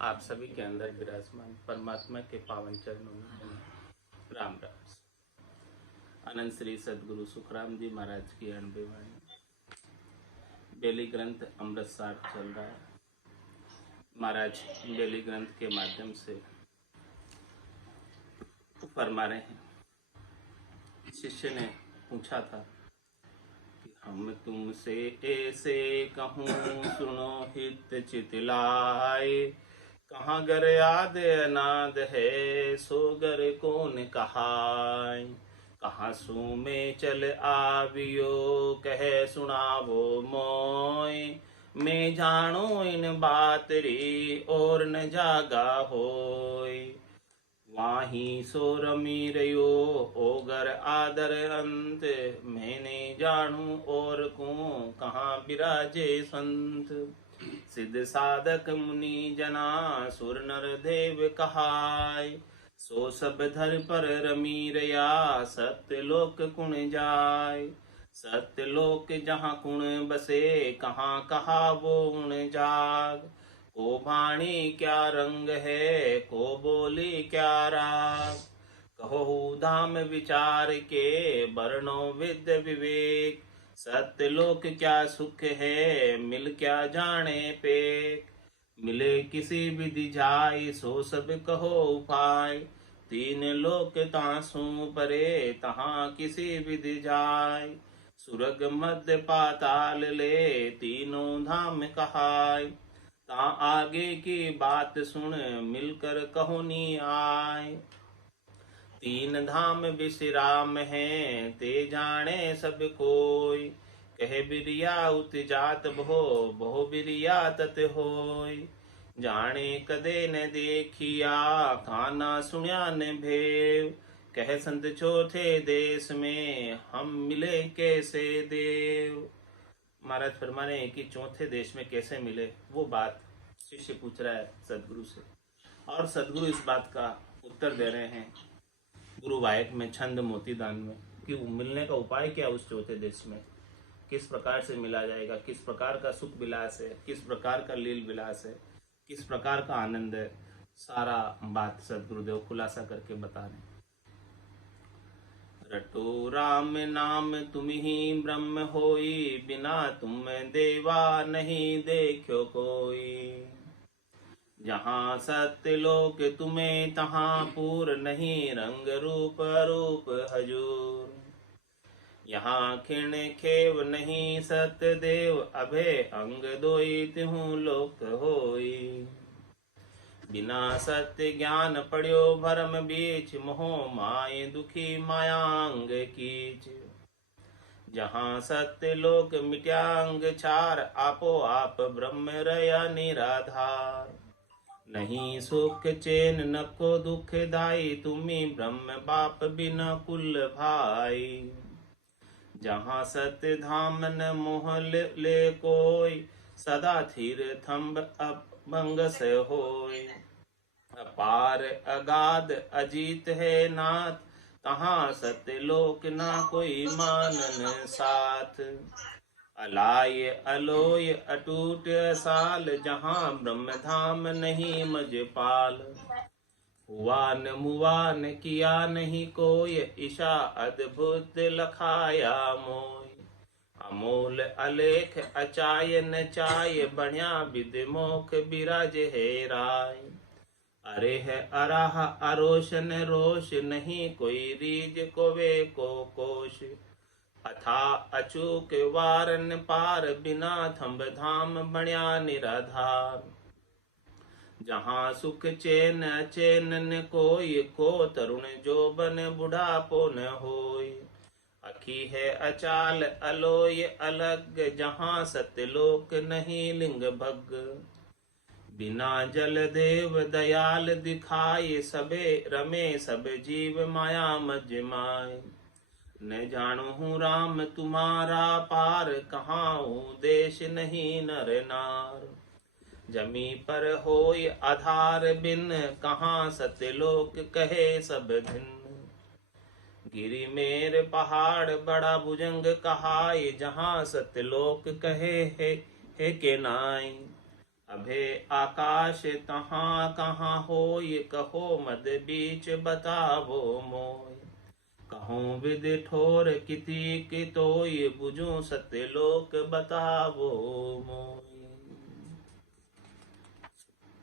आप सभी के अंदर विराजमान परमात्मा के पावन चरणों में राम राम। अनंत श्री सदगुरु सुखराम जी महाराज की अणबे वाणी बेली ग्रंथ अमृतसार चल रहा है। महाराज बेली ग्रंथ के माध्यम से फरमा रहे हैं। शिष्य ने पूछा था कि हम तुमसे ऐसे कहूँ सुनो हित चितलाए, कहाँ गर याद अनाद है सो गर कौन कहाय। कहाँ सू में चल आवियो कहे सुनावो मोय, मैं जानो इन बात री और न जागा होय। वाही सो रमी रयो ओगर आदर अंत, मैंने जानू और को कहाँ विराजे संत। सिद्ध साधक मुनि जना सुर नर देव कहाय, सो सब धर पर रमी रया सत्य लोक कुण जाय। सत्य लोक जहाँ कुण बसे कहाँ कहा वो उण जाग। को भाणी क्या रंग है को बोली क्या राग। कहो धाम विचार के वर्णो विद्य विवेक। सत्य लोक क्या सुख है मिल क्या जाने पेक। मिले किसी विधि जाय सो सब कहो उपाय। तीन लोक तासु परे तहाँ किसी विधि जाय। सुरग मध्य पाताल ले तीनों धाम कहाय। ता आगे की बात सुन मिलकर कहो नी आय। तीन धाम विश्राम है ते जाने सब कोय। कहे बिरिया उत जात भो बिरिया तत होय। जाने कदे न देखिया काना सुनिया न भेव। कह संत चौथे देश में हम मिले कैसे देव। महाराज फरमा रहे हैं कि चौथे देश में कैसे मिले वो बात शिष्य पूछ रहा है सदगुरु से, और सदगुरु इस बात का उत्तर दे रहे हैं गुरु वायक में छंद मोती दान में कि मिलने का उपाय क्या उस चौथे देश में, किस प्रकार से मिला जाएगा, किस प्रकार का सुख विलास है, किस प्रकार का लील विलास है, किस प्रकार का आनंद है। सारा बात सदगुरुदेव खुलासा करके बता रहे हैं। रटो राम नाम तुम ही ब्रह्म होई, बिना तुम देवा नहीं देखो कोई। जहाँ सत्य लोक तुम्हें तहाँ पूर नहीं रंग रूप रूप हजूर। यहाँ खिण खेव नहीं सत्य देव अभय अंग दोई तिहु लोक होई। बिना सत्य ज्ञान पढ़्यो भरम बीच, मोह माय दुखी मायांग कीच। जहाँ सत्य लोक मिट्यांग चार, आपो आप ब्रह्म रया निराधार। नहीं सुख चैन नको दुख दाई, तुम्ही ब्रह्म बाप बिना कुल भाई। जहाँ सत्य धाम न मोह ले कोई, सदा थीर थम्ब अभंग से होय। अपार अगाध अजीत है नाथ, तहाँ सत्य लोक ना कोई मानन साथ। अलाय अलोय अटूट साल, जहाँ ब्रह्म धाम नहीं मजपाल। हुआ न मुआ न किया नहीं कोय, ईशा अद्भुत लखाया मोय। अमोल अलेख अचाय न चाय, बढ़िया विधि मोख बिराज है राय। अरे है अराह अरोशन रोष, नहीं कोई रीज कोवे को कोश। अथा अचूक वारन पार, बिना थम्ब धाम बण्या निराधार। जहाँ सुख चैन चैन न कोई, को तरुण जोबन बुढ़ापो न होय। अखी है अचाल अलोय अलग, जहाँ सत्यलोक नहीं लिंग भग। बिना जल देव दयाल दिखाए, सबे रमे सब जीव माया मजमाय। न जानू हूँ राम तुम्हारा पार, कहाँ हूँ देश नहीं नर नार। जमी पर होय आधार बिन, कहाँ सत्यलोक कहे सब भिन्न। गिरि मेर पहाड़ बड़ा भुजंग कहाय, जहाँ सत्यलोक कहे है के नाय। अभे आकाश तहाँ कहाँ हो, ये कहो मद बीच बतावो मोय। कहूँ विधि ठोर किति की तो, ये बुझूं सत्यलोक बतावो मोय।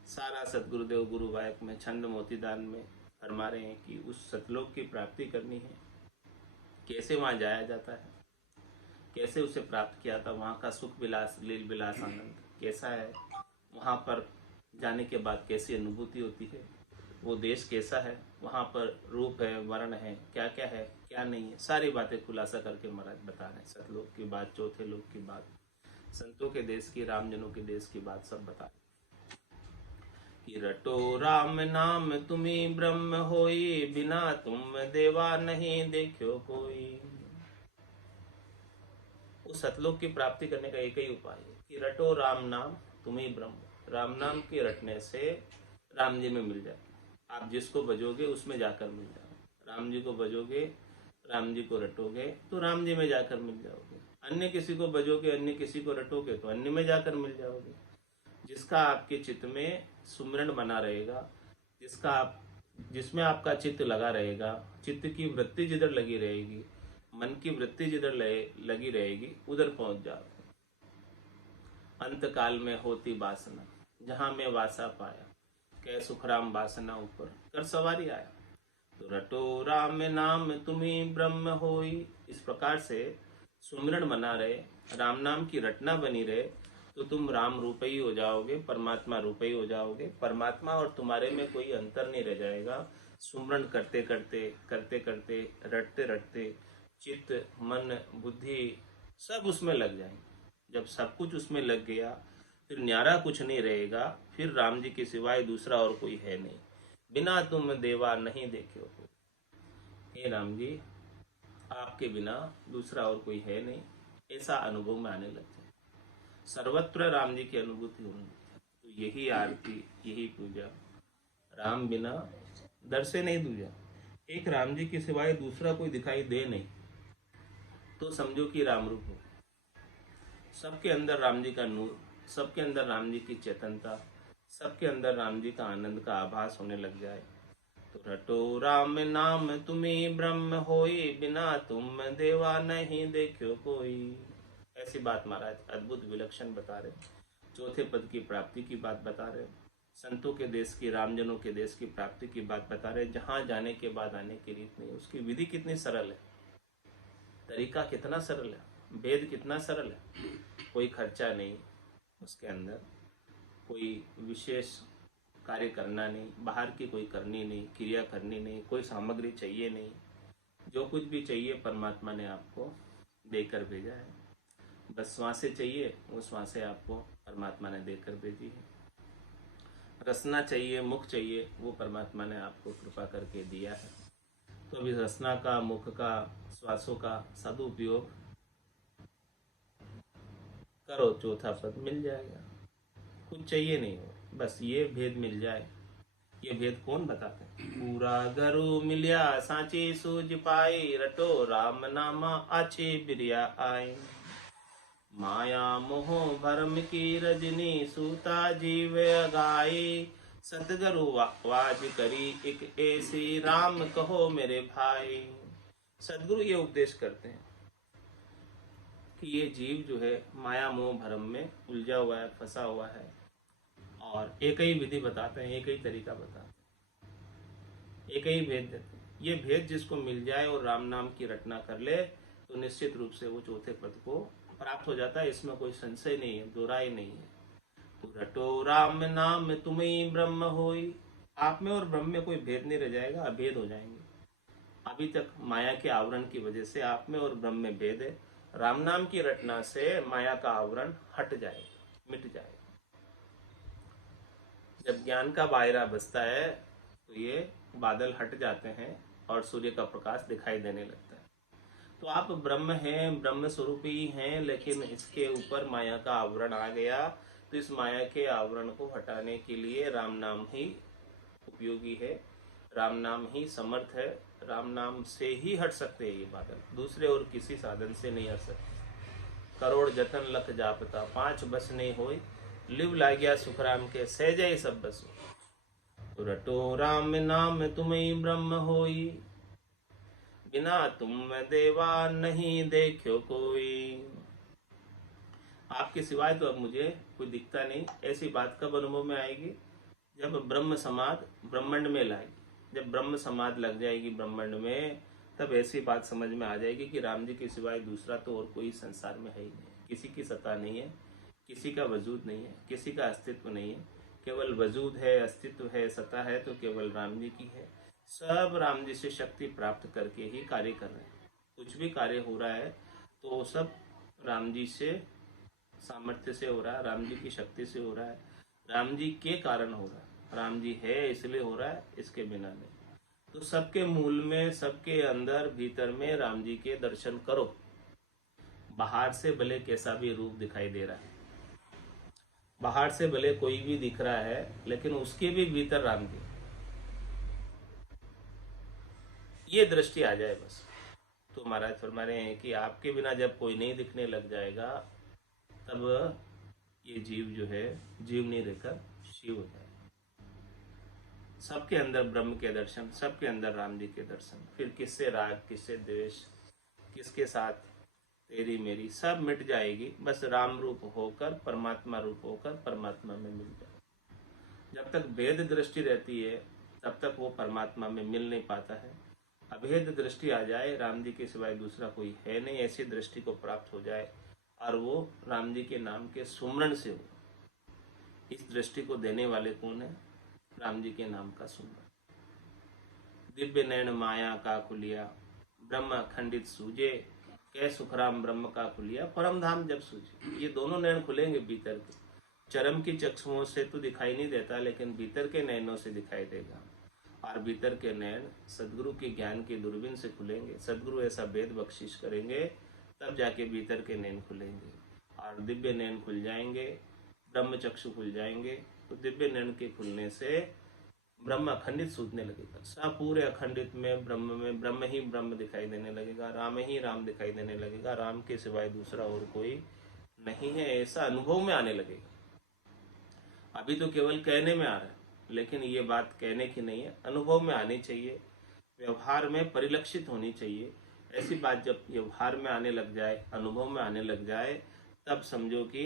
सारा सतगुरुदेव गुरु वायक में छंद मोतीदान में फरमा रहे हैं कि उस सतलोक की प्राप्ति करनी है, कैसे वहां जाया जाता है, कैसे उसे प्राप्त किया था, वहां का सुख विलास लील विलास आनंद कैसा है, वहां पर जाने के बाद कैसी अनुभूति होती है, वो देश कैसा है, वहां पर रूप है, वर्ण है, क्या क्या है, क्या नहीं है, सारी बातें खुलासा करके महाराज बता रहे हैं। सतलोक की बात, चौथे लोक की बात, संतों के देश की, रामजनों के देश की बात सब बता रहे कि रटो राम नाम तुम्ही ब्रह्म होई, बिना तुम देवा नहीं देखो कोई। उस सतलोक की प्राप्ति करने का एक ही उपाय है कि रटो राम नाम तुम्ही ब्रह्म। राम नाम के रटने से राम जी में मिल जाए। आप जिसको भजोगे उसमें जाकर मिल जाओगे। राम जी को भजोगे, राम जी को रटोगे तो राम जी में जाकर मिल जाओगे। अन्य किसी को भजोगे, अन्य किसी को रटोगे तो अन्य में जाकर मिल जाओगे। जिसका आपके चित्त में सुमरण बना रहेगा, जिसमें आपका चित्त लगा रहेगा, चित्त की वृत्ति जिधर लगी रहेगी, मन की वृत्ति जिधर लगी रहेगी, उधर पहुंच जाओगे। अंत काल में होती वासना, जहां मैं वासा पाया, कह सुखराम वासना ऊपर कर सवारी आया। तो रटो राम नाम तुम्ही ब्रह्म होई। इस प्रकार से सुमिरन बना रहे, राम नाम की रटना बनी रहे, तो तुम राम रूप ही हो जाओगे, परमात्मा रूप ही हो जाओगे। परमात्मा और तुम्हारे में कोई अंतर नहीं रह जाएगा। सुमरन करते करते, करते करते, रटते रटते चित्त, मन, बुद्धि सब उसमें लग जाएंगे। जब सब कुछ उसमें लग गया, फिर न्यारा कुछ नहीं रहेगा। फिर राम जी के सिवाय दूसरा और कोई है नहीं। बिना तुम देवा नहीं देखे हो। हे राम जी, आपके बिना दूसरा और कोई है नहीं, ऐसा अनुभव में आने लग जाए। सर्वत्र राम जी की अनुभूति होनी। तो यही आरती, यही पूजा, राम बिना दर से नहीं दूजा। एक राम जी के सिवाय दूसरा कोई दिखाई दे नहीं तो समझो कि राम रूप हो। सबके अंदर राम जी का नूर, सबके अंदर राम जी की चेतनता, सबके अंदर राम जी का आनंद का आभास होने लग जाए। तो रटो राम नाम तुम्ही ब्रह्म होई, बिना तुम देवा नहीं देखो कोई। ऐसी बात महाराज अद्भुत विलक्षण बता रहे। चौथे पद की प्राप्ति की बात बता रहे, संतों के देश की, रामजनों के देश की प्राप्ति की बात बता रहे। जहां जाने के बाद आने की रीत नहीं, उसकी विधि कितनी सरल है, तरीका कितना सरल है, वेद कितना सरल है। कोई खर्चा नहीं उसके अंदर, कोई विशेष कार्य करना नहीं, बाहर की कोई करनी नहीं, क्रिया करनी नहीं, कोई सामग्री चाहिए नहीं। जो कुछ भी चाहिए परमात्मा ने आपको देकर भेजा है। बस श्वासें चाहिए, वो श्वासें आपको परमात्मा ने देकर भेजी है। रसना चाहिए, मुख चाहिए, वो परमात्मा ने आपको कृपा करके दिया है। तो अभी रसना का, मुख का, श्वासों का सदुपयोग करो, चौथा पद मिल जाएगा। कुछ चाहिए नहीं हो, बस ये भेद मिल जाए। ये भेद कौन बताते हैं? पूरा गरु मिलिया सांची सूझ पाई, रटो राम नामा आछी बिरिया आई। माया मोह भरम की रजनी, सूता जीव अगाई। सतगुरु वाज करी एक ऐसी, राम कहो मेरे भाई। सदगुरु ये उपदेश करते हैं कि ये जीव जो है माया मोह भरम में उलझा हुआ है, फंसा हुआ है, और एक ही विधि बताते हैं, एक ही तरीका बताते हैं, एक ही भेद देते हैं। ये भेद जिसको मिल जाए और राम नाम की रटना कर ले तो निश्चित रूप से वो चौथे पद को प्राप्त हो जाता है। इसमें कोई संशय नहीं है, दोराई नहीं है। तो रटो राम नाम तुम्ही ब्रह्म होई। आप में और ब्रह्म में कोई भेद नहीं रह जाएगा, अभेद हो जाएंगे। अभी तक माया के आवरण की वजह से आप में और ब्रह्म में भेद है। राम नाम की रटना से माया का आवरण हट जाएगा, मिट जाएगा। जब ज्ञान का बायरा बसता है तो ये बादल हट जाते हैं और सूर्य का प्रकाश दिखाई देने लगता है। तो आप ब्रह्म हैं, ब्रह्म स्वरूप ही हैं, लेकिन इसके ऊपर माया का आवरण आ गया। तो इस माया के आवरण को हटाने के लिए राम नाम ही उपयोगी है, राम नाम ही समर्थ है। राम नाम से ही हट सकते हैं ये बादल, दूसरे और किसी साधन से नहीं हट सकते। करोड़ जतन लख जापता, 5 बस नहीं होई, लिव लाग्या सुख राम के सहजे सब बसो। रटो राम नाम तुम्ही ब्रह्म होई, बिना तुम देवा नहीं देखो कोई। आपके सिवाय तो अब मुझे कोई दिखता नहीं। ऐसी बात कब अनुभव में आएगी? जब ब्रह्म समाधि ब्रह्मांड में लाएगी। जब ब्रह्म समाधि लग जाएगी ब्रह्मांड में, तब ऐसी बात समझ में आ जाएगी कि राम जी के सिवाय दूसरा तो और कोई संसार में है ही नहीं। किसी की सत्ता नहीं है, किसी का वजूद नहीं है, किसी का अस्तित्व नहीं है। केवल वजूद है, अस्तित्व है, सत्ता है तो केवल राम जी की है। सब राम जी से शक्ति प्राप्त करके ही कार्य कर रहे हैं। कुछ भी कार्य हो रहा है तो सब राम जी से सामर्थ्य से हो रहा है, राम जी की शक्ति से हो रहा है, राम जी के कारण हो रहा है। राम जी है इसलिए हो रहा है, इसके बिना नहीं। तो सबके मूल में, सबके अंदर भीतर में राम जी के दर्शन करो। बाहर से भले कैसा भी रूप दिखाई दे रहा है, बाहर से भले कोई भी दिख रहा है, लेकिन उसके भी भीतर राम जी, ये दृष्टि आ जाए बस। तो महाराज फरमा रहे हैं कि आपके बिना जब कोई नहीं दिखने लग जाएगा, तब ये जीव जो है जीव नहीं रहकर शिव हो जाएगा। सबके अंदर ब्रह्म के दर्शन, सबके अंदर राम जी के दर्शन। फिर किससे राग, किससे द्वेष, किसके साथ तेरी मेरी, सब मिट जाएगी। बस राम रूप होकर, परमात्मा रूप होकर परमात्मा में मिल जाए। जब तक भेद दृष्टि रहती है तब तक वो परमात्मा में मिल नहीं पाता है। अभेद दृष्टि आ जाए, राम जी के सिवाय दूसरा कोई है नहीं, ऐसी दृष्टि को प्राप्त हो जाए और वो राम जी के नाम के सुमरण से हो। इस दृष्टि को देने वाले कौन है? राम जी के नाम का सुमरण। दिव्य नैन माया का खुलिया, ब्रह्म खंडित सूझे, कै सुखराम ब्रह्म का खुलिया, परम धाम जब सूझे। ये दोनों नैन खुलेंगे भीतर के। चरम की चक्षुओं से तो दिखाई नहीं देता, लेकिन भीतर के नैनों से दिखाई देगा। और भीतर के नैन सदगुरु के ज्ञान के दूरबीन से खुलेंगे। सदगुरु ऐसा भेद बख्शिश करेंगे, तब जाके भीतर के नैन खुलेंगे और दिव्य नैन खुल जाएंगे, ब्रह्म चक्षु खुल जाएंगे। तो दिव्य नैन के खुलने से ब्रह्म अखंडित सूझने लगेगा। सब पूरे अखंडित में ब्रह्म ही ब्रह्म दिखाई देने लगेगा, राम ही राम दिखाई देने लगेगा। राम के सिवाय दूसरा और कोई नहीं है, ऐसा अनुभव में आने लगेगा। अभी तो केवल कहने में आ रहा है, लेकिन ये बात कहने की नहीं है, अनुभव में आनी चाहिए, व्यवहार में परिलक्षित होनी चाहिए। ऐसी बात जब व्यवहार में आने लग जाए, अनुभव में आने लग जाए, तब समझो कि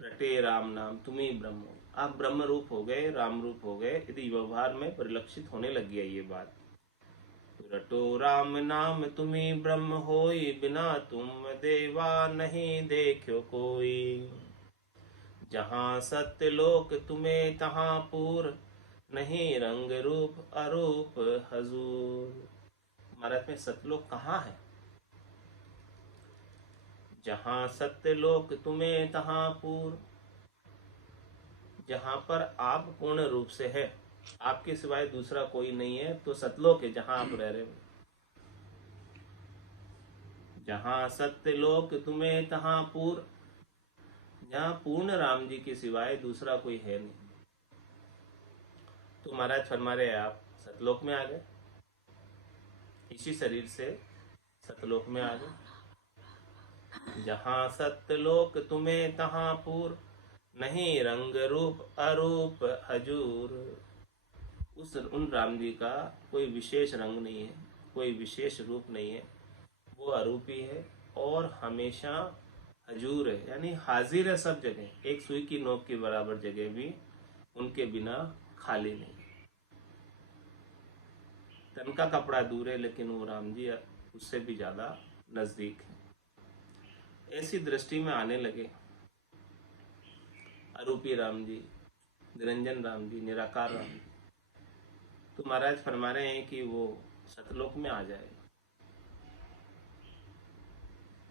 रटे राम नाम तुम्ही ब्रह्म हो। आप ब्रह्म रूप हो गए, राम रूप हो गए, यदि व्यवहार में परिलक्षित होने लग गया ये बात। रटो राम नाम तुम्ही ब्रह्म होई, बिना तुम देवा नहीं देखो कोई। जहाँ सत्य लोक तुम्हें तहाँ पूर, नहीं रंग रूप अरूप हजूर। महाराज में सतलोक कहाँ है? जहाँ सत्य लोक तुम्हें तहाँ पूर, जहाँ पर आप पूर्ण रूप से है, आपके सिवाय दूसरा कोई नहीं है, तो सतलोक है जहाँ आप रह रहे हो। जहाँ सत्य लोक तुम्हें तहाँ पूर, जहाँ पूर्ण राम जी के सिवाय दूसरा कोई है नहीं। तो महाराज फरमा रहे आप सतलोक में आ गए, इसी शरीर से सतलोक में आ गए। जहाँ सत्यलोक तुम्हें तहाँ पूर, नहीं रंग रूप अरूप हजूर। उन राम जी का कोई विशेष रंग नहीं है, कोई विशेष रूप नहीं है, वो अरूपी है और हमेशा हजूर है, यानी हाजिर है सब जगह। एक सुई की नोक के बराबर जगह भी उनके बिना खाली नहीं। तन का कपड़ा दूर है, लेकिन वो राम जी उससे भी ज्यादा नजदीक है। ऐसी दृष्टि में आने लगे अरूपी राम जी, निरंजन राम जी, निराकार राम जी। तो महाराज फरमा रहे हैं कि वो सतलोक में आ जाए,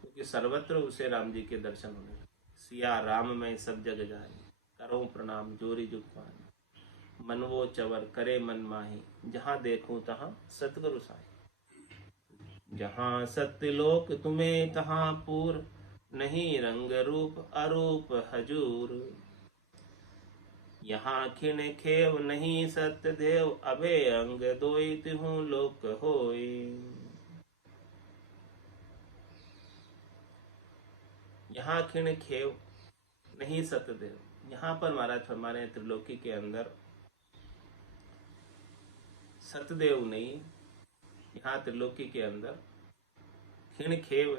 क्योंकि सर्वत्र उसे राम जी के दर्शन होने लगे। सिया राम में सब जग जाए, करो प्रणाम जोरी जुगपान, मनवो चवर करे मन माही, जहाँ देखूं तहाँ सतगुरु साई। जहाँ सत्यलोक तुम्हें तहाँ पूर, नहीं रंग रूप अरूप हजूर। यहाँ खिन खेव नहीं सत्य देव, अबे अंग दोई तिहूं लोक होई। यहाँ खिन खेव नहीं सतदेव। यहाँ पर महाराज फरमा रहे हैं त्रिलोकी के अंदर सतदेव नहीं, यहाँ त्रिलोकी के अंदर क्षीण खेव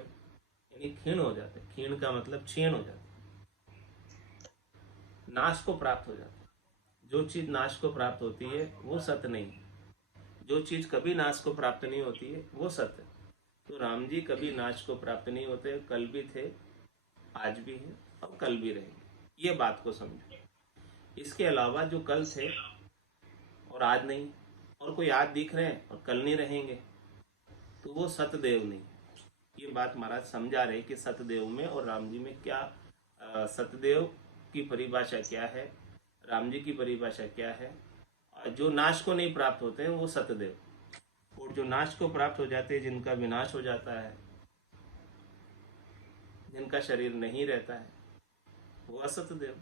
यानी क्षीण हो जाते। क्षीण का मतलब क्षीण हो जाते, नाश को प्राप्त हो जाते। जो चीज नाश को प्राप्त होती है वो सत्य नहीं, जो चीज कभी नाश को प्राप्त नहीं होती है वो सत्य। तो राम जी कभी नाश को प्राप्त नहीं होते, कल भी थे, आज भी हैं और कल भी रहेंगे। ये बात को समझो। इसके अलावा जो कल थे और आज नहीं, और कोई आज दिख रहे हैं और कल नहीं रहेंगे, तो वो सतदेव नहीं। ये बात महाराज समझा रहे कि सतदेव में और राम जी में क्या, सतदेव की परिभाषा क्या है, राम जी की परिभाषा क्या है। जो नाश को नहीं प्राप्त होते हैं वो सतदेव, और जो नाश को प्राप्त हो जाते हैं, जिनका विनाश हो जाता है, जिनका शरीर नहीं रहता है, वो असतदेव।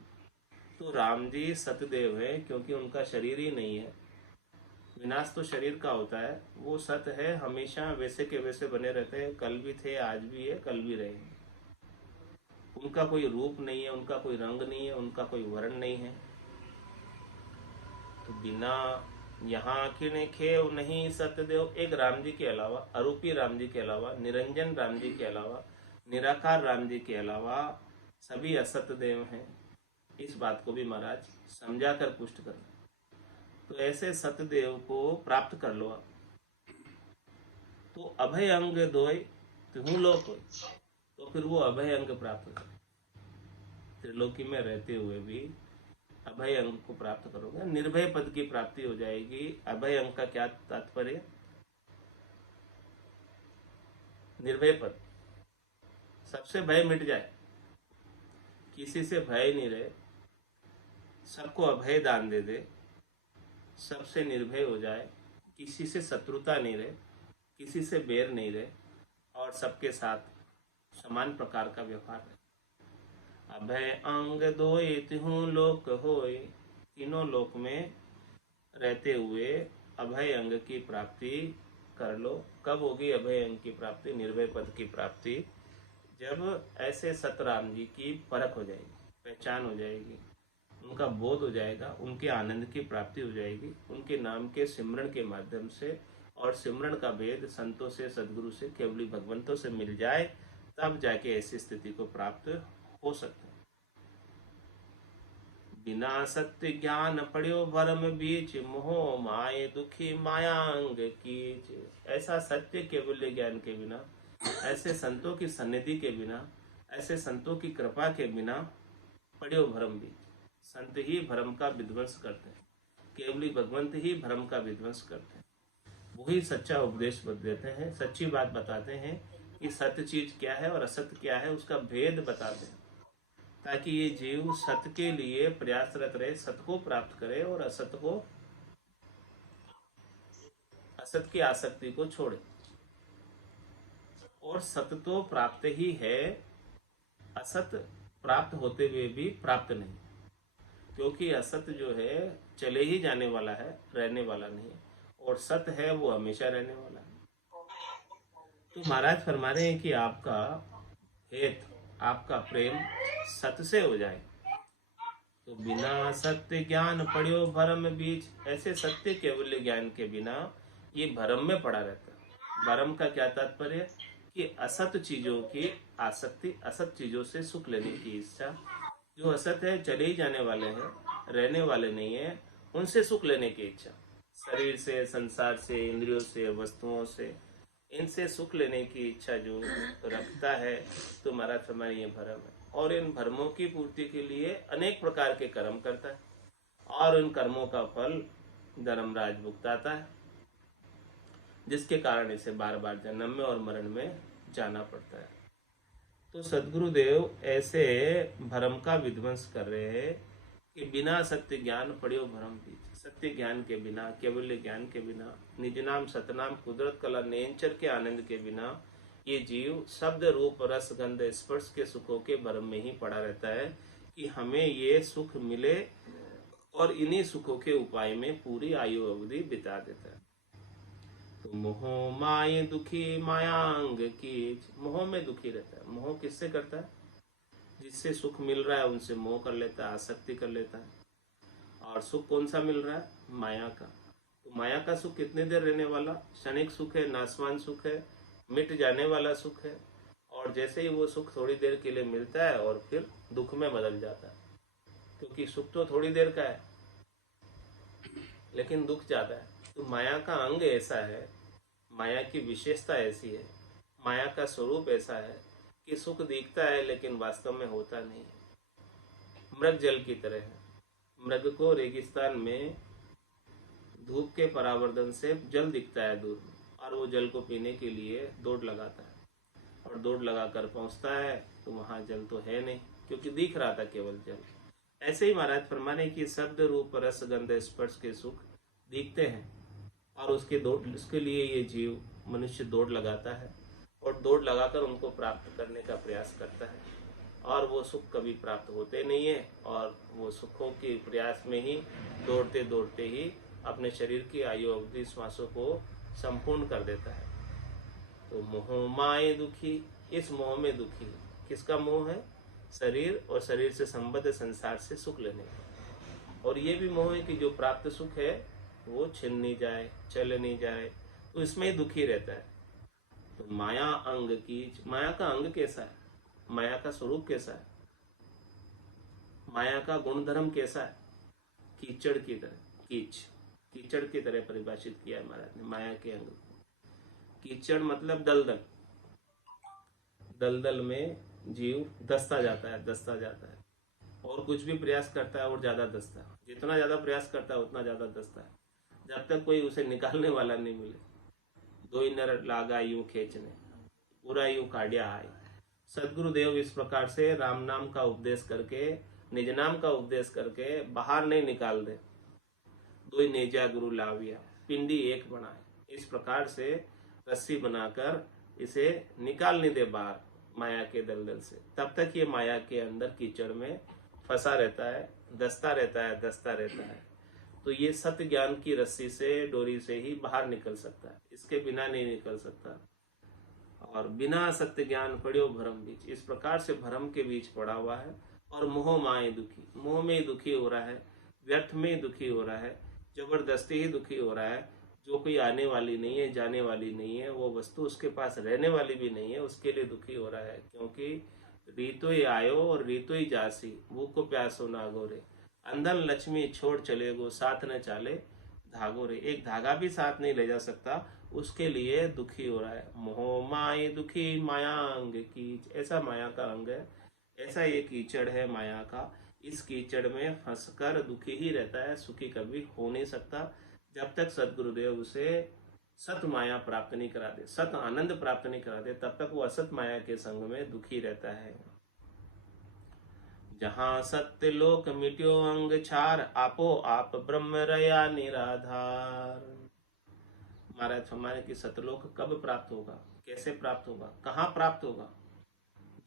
तो राम जी सतदेव है क्योंकि उनका शरीर ही नहीं है। विनाश तो शरीर का होता है, वो सत है, हमेशा वैसे के वैसे बने रहते हैं, कल भी थे, आज भी है, कल भी रहेंगे। उनका कोई रूप नहीं है, उनका कोई रंग नहीं है, उनका कोई वर्ण नहीं है। तो बिना यहाँ किने खेव नहीं सतदेव, एक राम जी के अलावा, अरूपी राम जी के अलावा, निरंजन राम जी के अलावा, निराकार राम जी के अलावा सभी असतदेव हैं। इस बात को भी महाराज समझा कर पुष्ट कर। तो ऐसे सतदेव को प्राप्त कर लो आप, तो अभय अंग दोय तिहु लोक, तो फिर वो अभय अंग प्राप्त हो जाए। त्रिलोकी में रहते हुए भी अभय अंग को प्राप्त करोगे, निर्भय पद की प्राप्ति हो जाएगी। अभय अंग का क्या तात्पर्य? निर्भय पद, सबसे भय मिट जाए, किसी से भय नहीं रहे, सबको अभय दान दे दे, सबसे निर्भय हो जाए, किसी से शत्रुता नहीं रहे, किसी से बैर नहीं रहे, और सबके साथ समान प्रकार का व्यवहार है। अभय अंग दोय तिहु लोक होय, तीनों लोक में रहते हुए अभय अंग की प्राप्ति कर लो। कब होगी अभय अंग की प्राप्ति? निर्भय पद की प्राप्ति जब ऐसे सतराम जी की परख हो जाएगी, पहचान हो जाएगी, उनका बोध हो जाएगा, उनके आनंद की प्राप्ति हो जाएगी, उनके नाम के सिमरण के माध्यम से, और सिमरण का भेद संतों से, सदगुरु से, केवली भगवंतों से मिल जाए, तब जाके ऐसी स्थिति को प्राप्त हो सकता है। बिना सत्य ज्ञान पड़ियो भरम बीच, मोह माए दुखी मायांग कीच। ऐसा सत्य केवल ज्ञान के बिना, ऐसे संतों की सन्निधि के बिना, ऐसे संतों की कृपा के बिना पड़ियो भरम बीच। संत ही भ्रम का विध्वंस करते हैं, केवली भगवंत ही भ्रम का विध्वंस करते हैं। वही सच्चा उपदेश देते हैं, सच्ची बात बताते हैं कि सत्य चीज क्या है और असत्य क्या है, उसका भेद बताते हैं, ताकि ये जीव सत्य के लिए प्रयासरत रहे, सत्य को प्राप्त करे और असत्य को, असत्य की आसक्ति को छोड़े। और सत्य तो प्राप्त ही है, असत्य प्राप्त होते हुए भी प्राप्त नहीं, क्योंकि असत्य जो है चले ही जाने वाला है, रहने वाला नहीं, और सत्य है वो हमेशा रहने वाला है। तो महाराज फरमा रहे हैं कि आपका हेत, आपका प्रेम सत्य से हो जाए। तो बिना सत्य ज्ञान पड़ियो भरम बीच, ऐसे सत्य केवल ज्ञान के बिना ये भरम में पड़ा रहता है। भरम का क्या तात्पर्य? कि असत चीजों की आसक्ति, असत चीजों से सुख लेने की इच्छा। जो असत है, चले ही जाने वाले हैं, रहने वाले नहीं है, उनसे सुख लेने की इच्छा, शरीर से, संसार से, इंद्रियों से, वस्तुओं से, इनसे सुख लेने की इच्छा जो रखता है, तो महाराज फरमाए ये भरम है। और इन भरमों की पूर्ति के लिए अनेक प्रकार के कर्म करता है, और इन कर्मों का फल धर्मराज भुगताता है, जिसके कारण इसे बार बार जन्म में और मरण में जाना पड़ता है। तो सदगुरुदेव ऐसे भरम का विध्वंस कर रहे हैं कि बिना सत्य ज्ञान पड़ियो भरम बीच। सत्य ज्ञान के बिना, केवल ज्ञान के बिना, निज नाम सतनाम कुदरत कला नेंचर के आनंद के बिना ये जीव शब्द रूप रस गंध स्पर्श के सुखों के भरम में ही पड़ा रहता है कि हमें ये सुख मिले, और इन्हीं सुखों के उपाय में पूरी आयु अवधि बिता देता है। तो मोह माए दुखी मायांग कीच, मोह में दुखी रहता है। मोह किससे करता है? जिससे सुख मिल रहा है उनसे मोह कर लेता है, आसक्ति कर लेता है। और सुख कौन सा मिल रहा है? माया का। तो माया का सुख कितने देर रहने वाला? क्षणिक सुख है, नाशवान सुख है, मिट जाने वाला सुख है। और जैसे ही वो सुख थोड़ी देर के लिए मिलता है और फिर दुख में बदल जाता है, क्योंकि सुख तो थोड़ी देर का है लेकिन दुख ज्यादा है। तो माया का अंग ऐसा है, माया की विशेषता ऐसी है, माया का स्वरूप ऐसा है कि सुख दिखता है लेकिन वास्तव में होता नहीं है। मृग जल की तरह है। मृग को रेगिस्तान में धूप के परावर्तन से जल दिखता है दूर में, और वो जल को पीने के लिए दौड़ लगाता है, और दौड़ लगाकर पहुंचता है तो वहां जल तो है नहीं, क्योंकि दिख रहा था केवल जल। ऐसे ही महाराज फरमाने की शब्द रूप रस गंध स्पर्श के सुख दिखते हैं, और उसके लिए ये जीव मनुष्य दौड़ लगाता है, और दौड़ लगाकर उनको प्राप्त करने का प्रयास करता है, और वो सुख कभी प्राप्त होते नहीं है, और वो सुखों के प्रयास में ही दौड़ते दौड़ते ही अपने शरीर की आयु अवधि श्वासों को संपूर्ण कर देता है। तो मोह माए दुखी, इस मोह में दुखी। किसका मोह है? शरीर और शरीर से संबद्ध संसार से सुख लेने का। और ये भी मोह है कि जो प्राप्त सुख है वो छिन नहीं जाए, चल नहीं जाए, तो इसमें ही दुखी रहता है। तो माया अंग की, माया का अंग कैसा है? माया का स्वरूप कैसा है? माया का गुणधर्म कैसा है? कीचड़ की तरह, कीचड़ की तरह परिभाषित किया है महाराज ने माया के अंग को। कीचड़ मतलब दलदल, दलदल में जीव धंसता जाता है, और कुछ भी प्रयास करता है और ज्यादा धंसता है। जितना ज्यादा प्रयास करता है उतना ज्यादा धंसता है, जब तक कोई उसे निकालने वाला नहीं मिले। दो ही नर लागा यूं खींचने, पूरा यूं काढ़िया है। सदगुरुदेव इस प्रकार से राम नाम का उपदेश करके, निज नाम का उपदेश करके बाहर नहीं निकाल दे। दो ही नेजा गुरु लाविया, पिंडी एक बनाए। इस प्रकार से रस्सी बनाकर इसे निकाल नहीं दे बाहर माया के दलदल से, तब तक ये माया के अंदर कीचड़ में फंसा रहता है, धंसता रहता है। तो ये सत्य ज्ञान की रस्सी से, डोरी से ही बाहर निकल सकता है, इसके बिना नहीं निकल सकता। और बिना सत्य ज्ञान पड़ियो भरम बीच, इस प्रकार से भरम के बीच पड़ा हुआ है। और मोह माए दुखी, मोह में ही दुखी हो रहा है, व्यर्थ में ही दुखी हो रहा है, जबरदस्ती ही दुखी हो रहा है। जो कोई आने वाली नहीं है, जाने वाली नहीं है, वो वस्तु उसके पास रहने वाली भी नहीं है, उसके लिए दुखी हो रहा है। क्योंकि रीतो ही आयो और रीतो ही जासी, भूख प्यासो नागो रे, अंधन लक्ष्मी छोड़ चले गो, साथ न चाले धागो रे। एक धागा भी साथ नहीं ले जा सकता, उसके लिए दुखी हो रहा है। मोह माए दुखी माया अंग कीच, ऐसा माया का अंग है, ऐसा ये कीचड़ है माया का। इस कीचड़ में फंसकर दुखी ही रहता है, सुखी कभी हो नहीं सकता जब तक सदगुरुदेव उसे सत माया प्राप्त नहीं करा दे, सत आनंद प्राप्त नहीं करा दे, तब तक वो असत माया के संग में दुखी रहता है। जहाँ सत्य लोक मिट्यो अंग छार, आपो आप ब्रह्म रया निराधार। महाराज हमारे की सतलोक कब प्राप्त होगा, कैसे प्राप्त होगा, कहाँ प्राप्त होगा?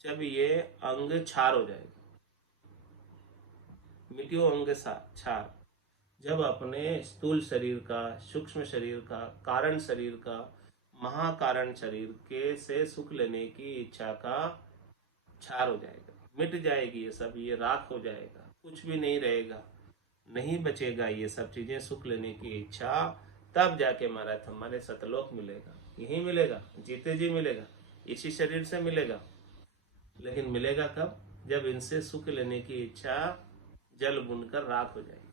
जब ये अंग छार हो जाएगा। मिट्यो अंग छार, जब अपने स्थूल शरीर का, सूक्ष्म शरीर का, कारण शरीर का, महाकारण शरीर के से सुख लेने की इच्छा का छार हो जाएगा, मिट जाएगी ये सब, ये राख हो जाएगा, कुछ भी नहीं रहेगा, नहीं बचेगा ये सब चीजें, सुख लेने की इच्छा। तब जाके महाराज हमारे सतलोक मिलेगा, यही मिलेगा, जीते जी मिलेगा, इसी शरीर से मिलेगा। लेकिन मिलेगा कब? जब इनसे सुख लेने की इच्छा जल बुनकर राख हो जाएगी,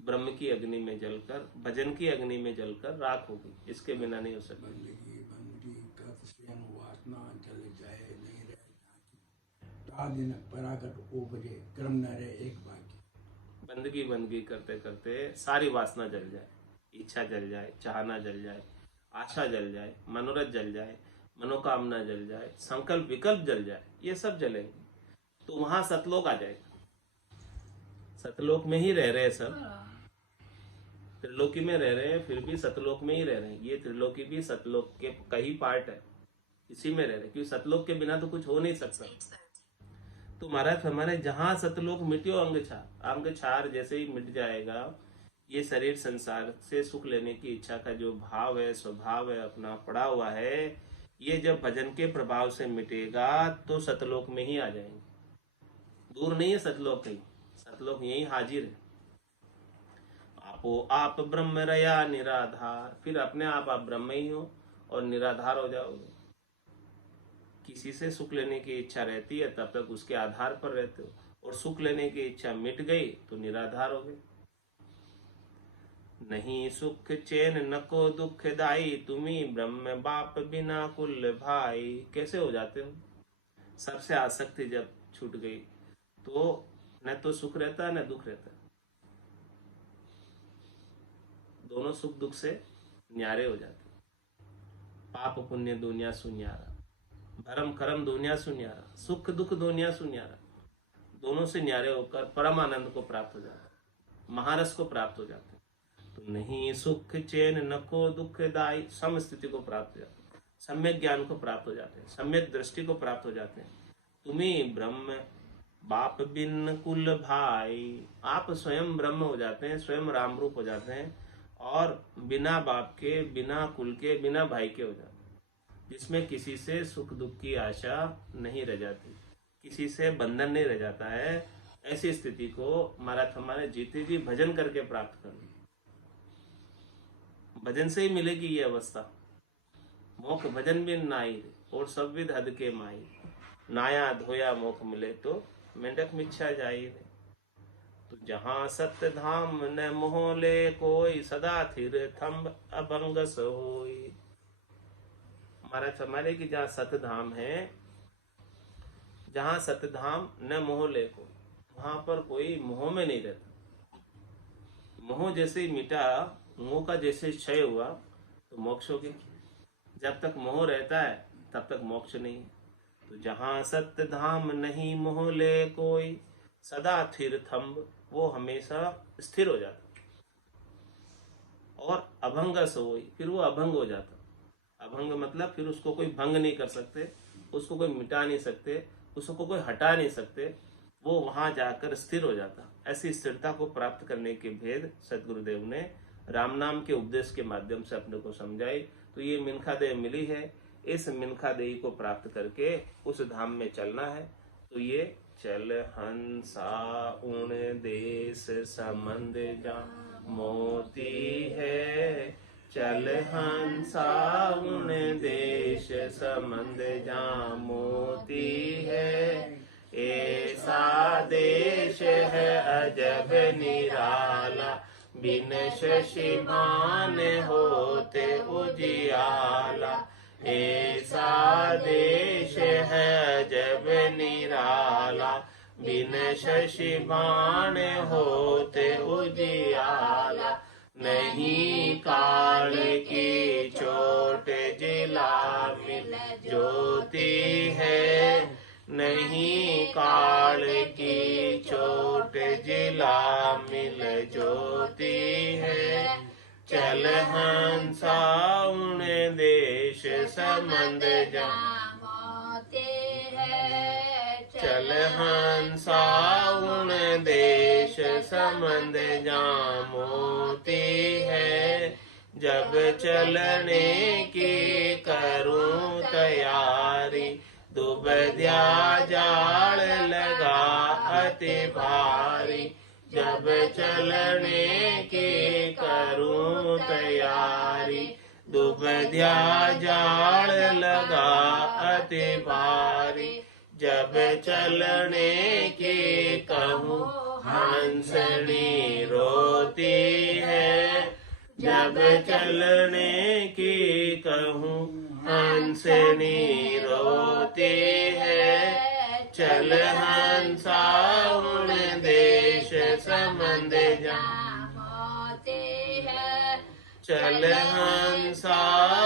ब्रह्म की अग्नि में जलकर, भजन की अग्नि में जलकर राख होगी, इसके बिना नहीं हो सकती। बंदगी कत स्वयं वासना जल जाए, नहीं रहे दिन परागट उपजे, क्रम न रहे एक बाकी। बंदगी करते करते सारी वासना जल जाए, इच्छा जल जाए, चाहना जल जाए, आशा जल जाए, मनोरथ जल जाए, मनोकामना जल जाए, संकल्प विकल्प जल जाए, ये सब जलेंगे, तो वहां सतलोक आ जाएगा। सतलोक में ही रह रहे सब, त्रिलोकी में रह रहे हैं, फिर भी सतलोक में ही रह रहे हैं। ये त्रिलोकी भी सतलोक के कई पार्ट है, इसी में रह रहे हैं, क्योंकि सतलोक के बिना तो कुछ हो नहीं सकता। तो महाराज हमारे जहां सतलोक मिट्यो अंग छार जैसे ही मिट जाएगा, ये शरीर संसार से सुख लेने की इच्छा का जो भाव है, स्वभाव है अपना पड़ा हुआ है, ये जब भजन के प्रभाव से मिटेगा तो सतलोक में ही आ जाएंगे। दूर नहीं है सतलोक, कहीं सतलोक यही हाजिर है। आपो आप ब्रह्म रया निराधार, फिर अपने आप ब्रह्म ही हो और निराधार हो जाओगे। किसी से सुख लेने की इच्छा रहती है तब तक उसके आधार पर रहते हो, और सुख लेने की इच्छा मिट गई तो निराधार हो गए। नहीं सुख चैन नको दुख दाई, तुम्ही ब्रह्म बाप बिना कुल भाई। कैसे हो जाते हो? सबसे आसक्ति जब छूट गई तो न तो सुख रहता है न दुख रहता है, दोनों सुख दुख से न्यारे हो जाते। पाप पुण्य दुनिया सुन्यारा, भरम करम दुनिया सुन्यारा, सुख दुख दुनिया सुन्यारा, दोनों से न्यारे होकर परम आनंद को प्राप्त हो जाते, महारस को प्राप्त हो जाते। तो नहीं सुख चैन नको दुख दाई, सम स्थिति को प्राप्त हो जाते, सम्यक ज्ञान को प्राप्त हो जाते हैं, सम्यक दृष्टि को प्राप्त हो जाते हैं। तुम्हें ब्रह्म बाप बिन कुल भाई, आप स्वयं ब्रह्म हो जाते हैं, स्वयं राम रूप हो जाते हैं, और बिना बाप के, बिना कुल के, बिना भाई के हो जाते हैं, जिसमें किसी से सुख दुख की आशा नहीं रह जाती, किसी से बंधन नहीं रह जाता है। ऐसी स्थिति को महाराज हमारे जीते जी भजन करके प्राप्त करनी, भजन से ही मिलेगी ये अवस्था। मोख भजन बिन नाई, और सब विध हद के माई, नाया धोया मोख मिले तो मेंढक मिच्छा जाई रे। तो जहाँ सत्य धाम न मोह ले कोई, सदा थिर थम्ब अभंग सोई। महाराज हमारे की जहाँ सत्य धाम है, जहाँ सत्य धाम न मोह ले कोई, वहां पर कोई मोह में नहीं रहता। मोह जैसे ही मिटा, मोह का जैसे क्षय हुआ तो मोक्ष हो गया। जब तक मोह रहता है तब तक मोक्ष नहीं है। तो जहाँ सत्य धाम नहीं मोह ले कोई, सदा थिर थम्ब, वो हमेशा स्थिर हो जाता, और अभंग सोई, फिर वो अभंग हो जाता। अभंग मतलब फिर उसको कोई भंग नहीं कर सकते, उसको कोई मिटा नहीं सकते, उसको कोई हटा नहीं सकते, वो वहां जाकर स्थिर हो जाता। ऐसी स्थिरता को प्राप्त करने के भेद सदगुरुदेव ने राम नाम के उपदेश के माध्यम से अपने को समझाई। तो ये मिनखा देह मिली है, इस मिनखा देही को प्राप्त करके उस धाम में चलना है। तो ये चल हंसा उन देश संबंध जा मोती है, चल हंसा उन देश संबंध जा मोती है। ऐसा देश है अजब निराला, बिन शशिमान होते उजियाला। ऐसा देश है अजब निराला, बिन शशिमान होते उजियाला। नहीं काल की चोट जिला मिल ज्योति है, नहीं काल की चोट जिला मिल ज्योति है। चल हंसा उन देश संबंध जा मोती है, चल हंसा उन देश संबंध जा मोती है। जब चलने की करूं तैयारी, दुबद्या जाल लगा अति भारी। जब चलने की करूं तैयारी, दुबद्या जाल लगा अति भारी। जब चलने की कहूँ हंसनी रोती है, जब चलने की कहूँ हंसनी रोती है। चल हंसा उन देश संबंध जा मोती है, चल हंसा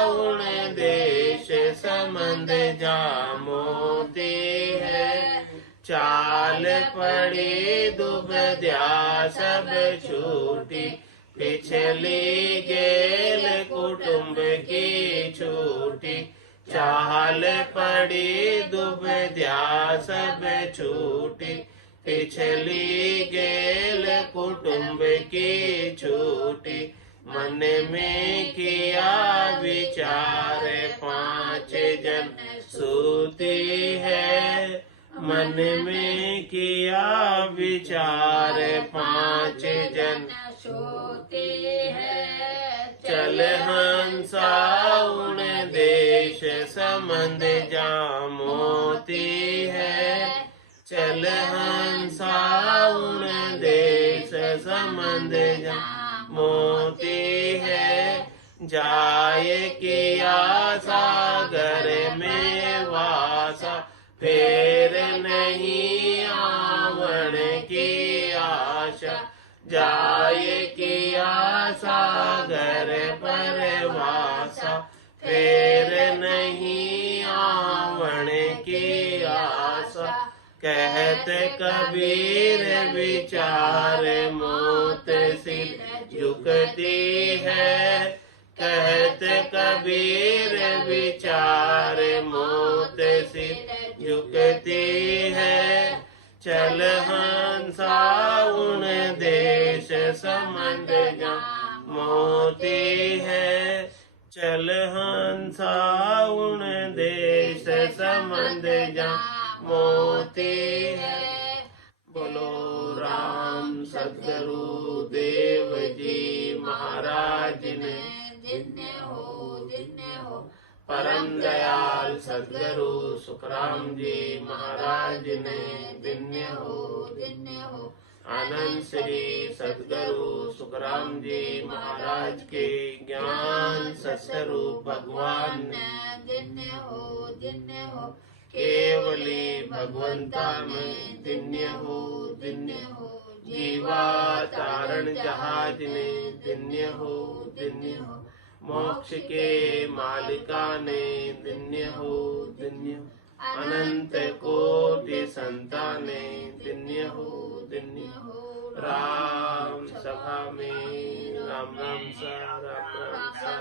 उन देश संबंध जा मोती है। चाल पड़ी दुबद्या सब छूटी, पिछली गेल कुटुंब की छूटी। चाल पड़ी दुबद्या सब छूटी, पिछली गेल कुटुंब की छूटी। मन में किया विचार पांच जन सूती है। मन में किया विचार पांच जन सोते है। चल हंसा उन देश संबंध जा मोती है। चल हंसा उन देश संबंध जा मोती है। जाए किया सागर में वासा फिर नहीं आवण की आशा। जाए किया सागर पर वासा फिर नहीं आवण की आशा। कहत कबीर विचार मौत सिर झुकती है। कहत कबीर विचार मौत सिर झुकती है। चल हंसा उन देश संबंध जा मोती है। चल हंसा उन देश संबंध जा मोती है। बोलो राम सद्गुरु देव जी महाराज ने जिन्ने हो परम दयाल सद्गुरु सुखराम जी महाराज ने जिन्ने हो आनंद श्री सद्गुरु सुखराम जी महाराज के ज्ञान सत्स्वरूप भगवान ने जिन्ने हो केवली भगवंता में दिन्य हो जीवा तारण जहाज ने दिन्य हो मोक्ष के मालिका ने दिन्य हो अनंत कोटि संताने दिन्य हो राम सभा में राम राम सा राम राम सा